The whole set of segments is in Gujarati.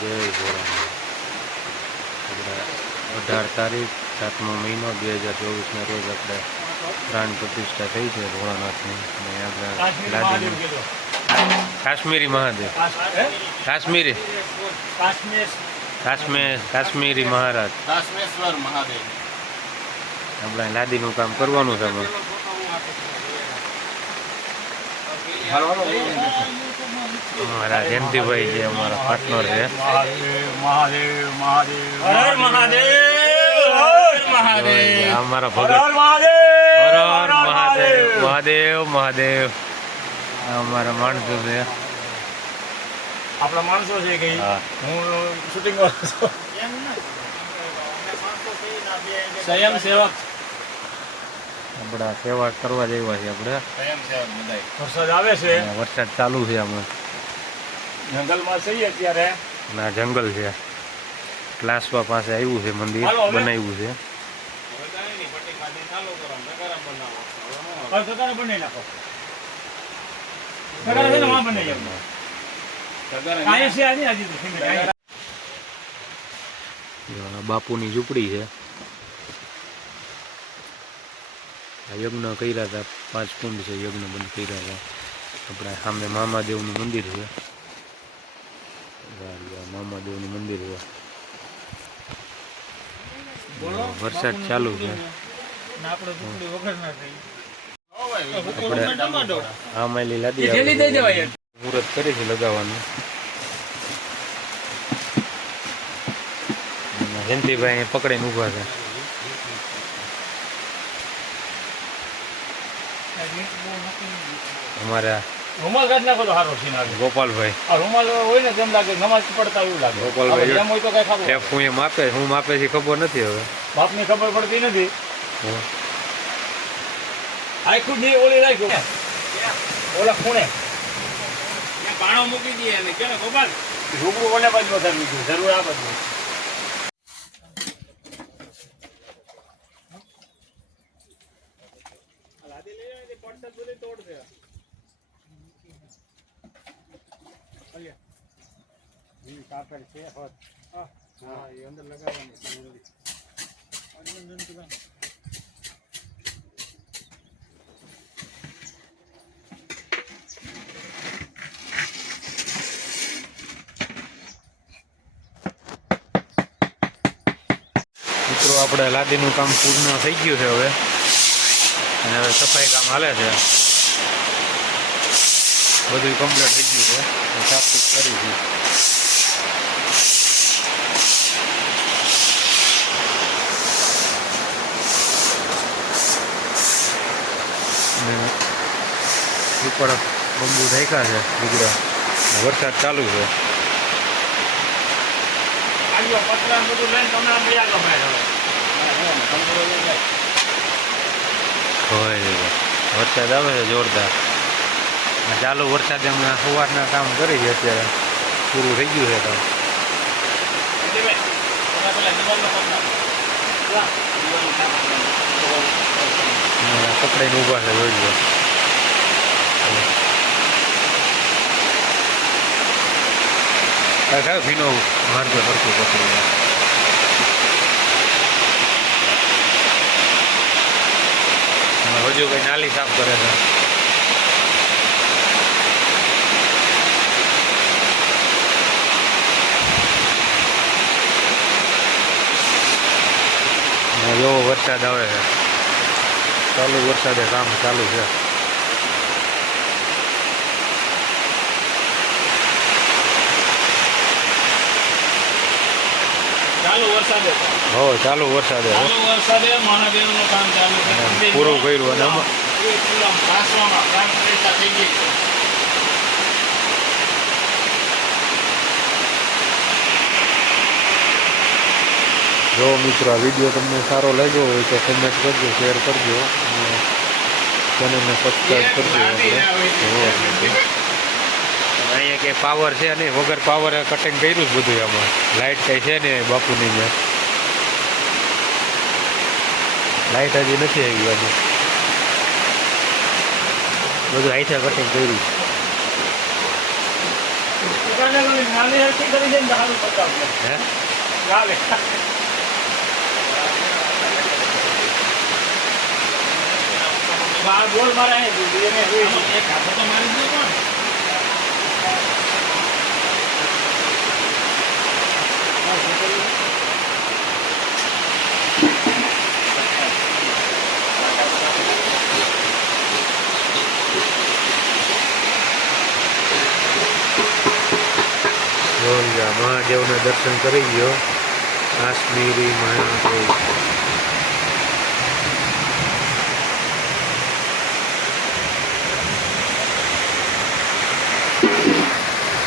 જય ભોળાનાથ આપણે અઢાર તારીખ સાતમો મહિનો બે હજાર ચોવીસના રોજ આપણે પ્રાણ પ્રતિષ્ઠા થઈ છે ભોળાનાથની. અને આપણે કાશ્મીર મહાદેવ લાદીનું કીધું. કાશ્મીરી મહાદેવ. કાશ્મીરી કાશ્મીર. કાશ્મીર. મહારાજ. આપણે લાદીનું કામ કરવાનું છે. અમારા જયંતિભાઈ જે અમારા પાર્ટનર છે. અમારા ભગત. મહાદેવ મહાદેવ મહાદેવ. અમારા માણસો છે. આપણા માણસો છે કે? હું. શૂટિંગ સ્વયંસેવક આપણા સેવા કરવા જેવા છે આપણે. વરસાદ આવે છે. વરસાદ ચાલુ છે આમાં. જંગલમાં છીએ અત્યારે. ના જંગલ છે. ક્લાસવા પાસે આવ્યું છે મંદિર બનાવ્યું છે. બાપુની ઝૂંપડી છે. આ યજ્ઞ કર્યા હતા પાંચ કુંડ છે યજ્ઞ બંધ કર્યા હતા. આપણે સામે મામાદેવનું મંદિર છે. મામાદેવનું મંદિર હોય. વરસાદ ચાલુ છે. ને આપણે માયલી લાદી. મુહૂર્ત કરી છે લગાવવાનું. અને જયંતિભાઈ અહીંયા પકડીને ઊભા છે. અમારા રૂમાલ કાઢી નાખો તો સારો સીન આવે. ગોપાલભાઈ. આ રૂમાલ હોય ને તેમ લાગે નમાજ પડતા એવું લાગે. ગોપાલભાઈ એમ હોય તો કઈ ટેપ હું એ માપે હું માપે છે ખબર નથી હવે. બાપની ખબર પડતી નથી. હું. આખું ની ઓલી રાખ્યું. ઓલા ખૂણે. પાણો મૂકી દઈએ અને કે ને ગોપાલ? રૂબરૂ ઓલે બાજુ વધારે જરૂર આ બાજુ. મિત્રો, આપણે લાદીનું કામ પૂર્ણ થઈ ગયું છે હવે. અને હવે સફાઈ કામ હાલે છે. બધું કમ્પ્લીટ થઈ ગયું છે. સાફસૂફ કરી છે. અને ઉપર બંબુ ઢાંક્યા છે દીકરા. વરસાદ ચાલુ છે. વરસાદ આવે છે જોરદાર. ચાલુ વરસાદે અમે સવારના કામ કરી છે અત્યારે. પૂરું થઈ ગયું છે કામ. પકડીને ઊભા છે, જોઈ લો. કયો ભીનો મારજો ફરતું પકડી હજુ કઈ નાલી સાફ કરે છે. એવો વરસાદ આવે છે. ચાલુ વરસાદે કામ ચાલુ છે. હો ચાલુ વરસાદે પૂરું કર્યું અને આમાં- એ પૂરા ભાસવામાં પ્રાણ પ્રતિષ્ઠા થઈ ગઈ જો મિત્રો આ વીડિયો તમને સારો લાગ્યો હોય તો કમેન્ટ કરજો શેર કરજો અને ચેનલને સબસ્ક્રાઈબ કરજો અહીંયા કે પાવર છે નહીં વગર પાવરે કટિંગ કર્યું જ બધું આમાં. લાઇટ કંઈ છે ને બાપુની મેં લાઇટ હજી નથી આવી આમાં બધું આઈથા કટિંગ કર્યું. હે? બાર ગોળ મારે અહીં દીધી એને જોઈ. એક હાથો તો મારી દો કોણ? મહાદેવના દર્શન કરી ગયો. કાશ્મીરી મહાદેવ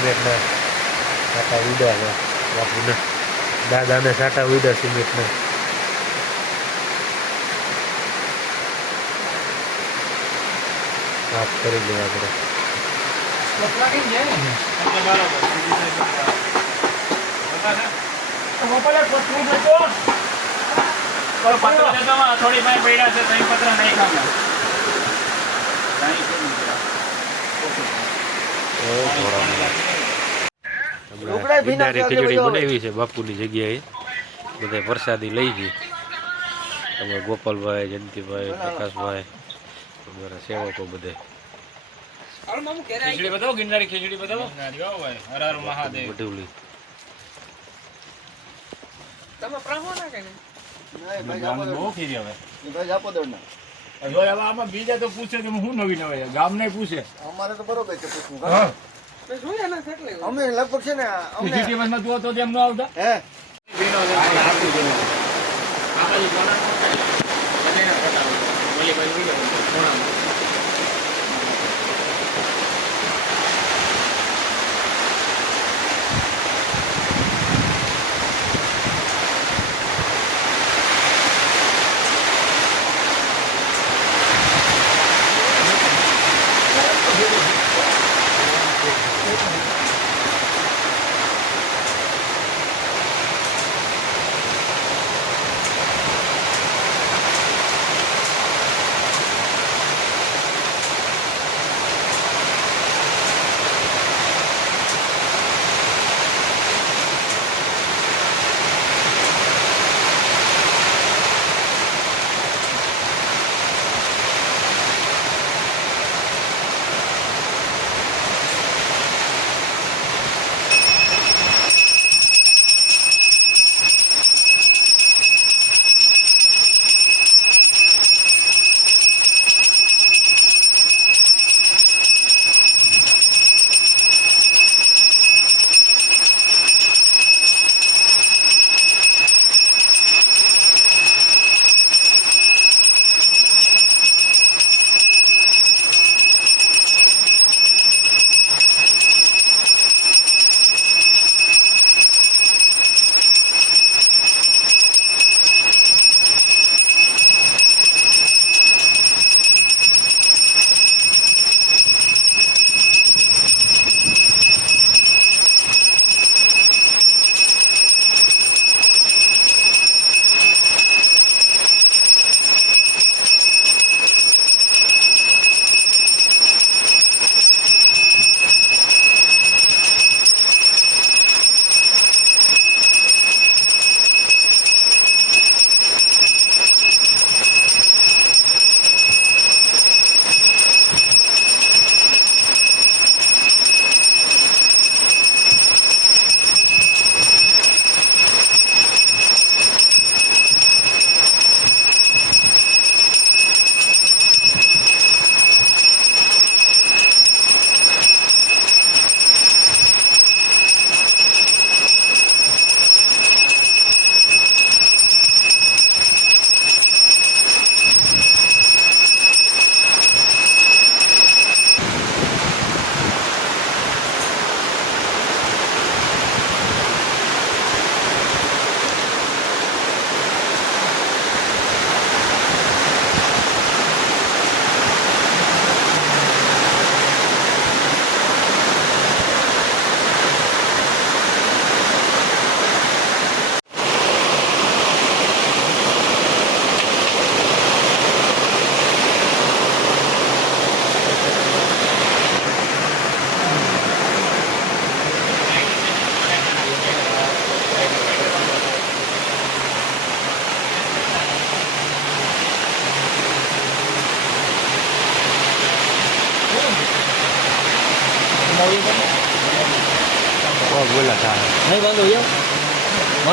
સિમેન્ટના. સાટા ઉડ્યા છે બાપુના. દાદાને સાટા ઉડ્યા સિમેન્ટના. સાફ કરી દેવા માં થોડી પાસે પડ્યા છે ત્રણ પત્ર નહીં ખાવા હમણાં ખીચડી બનાવી છે બાપુની જગ્યાએ. બધા પ્રસાદી લઈ ગઈ. અમે ગોપાલભાઈ જયંતિભાઈ પ્રકાશભાઈ અમારા સેવકો બધે ખીચડી બતાવો ગિરનારી ખીચડી બતાવો. ગિરનારી હો ભાઈ હર હર મહાદેવ વઢુલી ગામની બહુ ખીરી હવે. જો હવે આમાં બીજા તો પૂછે કે હું નવી નવી ગામ ને પૂછે. અમારે તો બરોબર છે પૂછવું. હા. અમે લગભગ છે ને અમને સીટી બસમાં તું તેમ ન આવતા. હે? આ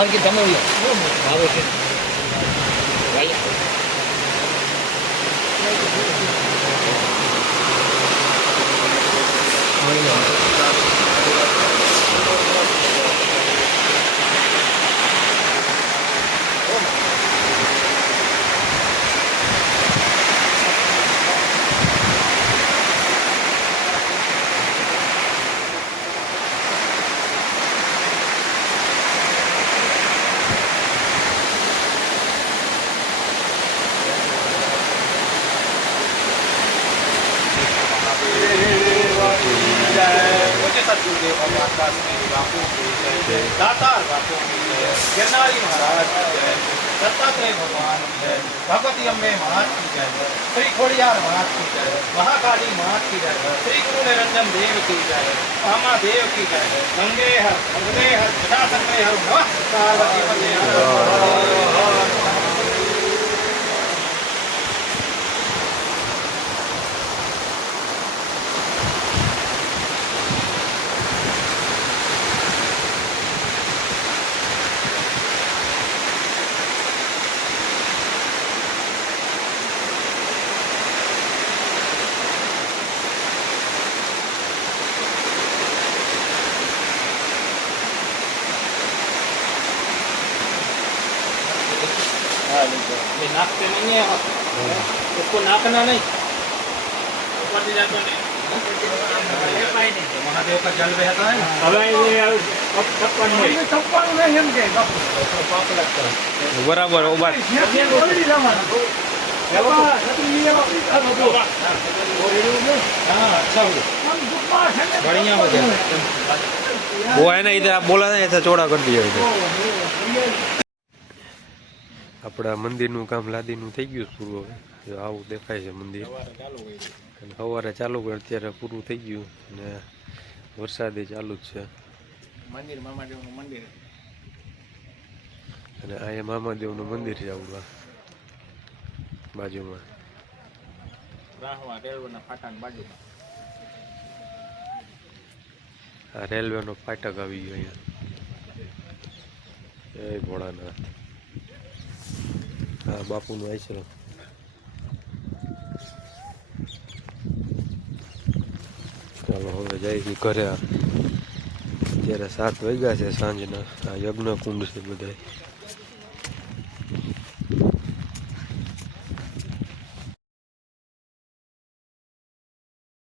માર્કેટ તમે આવે છે. ભાઈ દાતાર બાપુ કી જય. ગિરનારી મહારાજ કી જય. દત્તાત્રેય ભગવાન કી જય. ભગવતી અંબે મહારાજ કી જય. શ્રી ખોડિયાર મહાત કી જય. મહાકાળી મહાત કી જય. શ્રી ગુરુ નિરંજન દેવ કી જય. રામા દેવ કી જય. ગંગે હર ગંગે હર, જટાશંકરે હર નમઃ પાર્વતી પતે હર હર હર. आप उसको नाचना नहीं ऊपर से जाता नहीं महादेव का जल बहता है ना હવે छप्पन में છપ્પન નહીં એમ કે બાપુ. पाप लगता है બરાબર ઓબા જ્યાંથી બોલી જવાનું. બાપા, છત્રી લેવા પીધા બધું. हाँ अच्छा हुआ આમ દુઃખમાં છે ને बढ़िया हो गया वो है ना इधर आप बोला था ऐसा चौड़ा कर दिया इधर આપણા મંદિરનું કામ લાદીનું થઈ ગયું પૂરું હવે. આવું દેખાય છે મંદિર. સવારે ચાલુ કરે અત્યારે પૂરું થઈ ગયું અને વરસાદે ચાલુ જ છે. મંદિર મામાદેવનું મંદિર. અને અહીંયા મામાદેવનું મંદિર છે આવું બાજુમાં. રેલવેનો ફાટક આવી ગયો અહીંયા. જય ભોળાનાથ. હા બાપુનું આશ્રમ ચાલો હવે જઈશું ઘરે. અત્યારે સાત વાગ્યા છે સાંજના. આ યજ્ઞ કુંડ છે બધા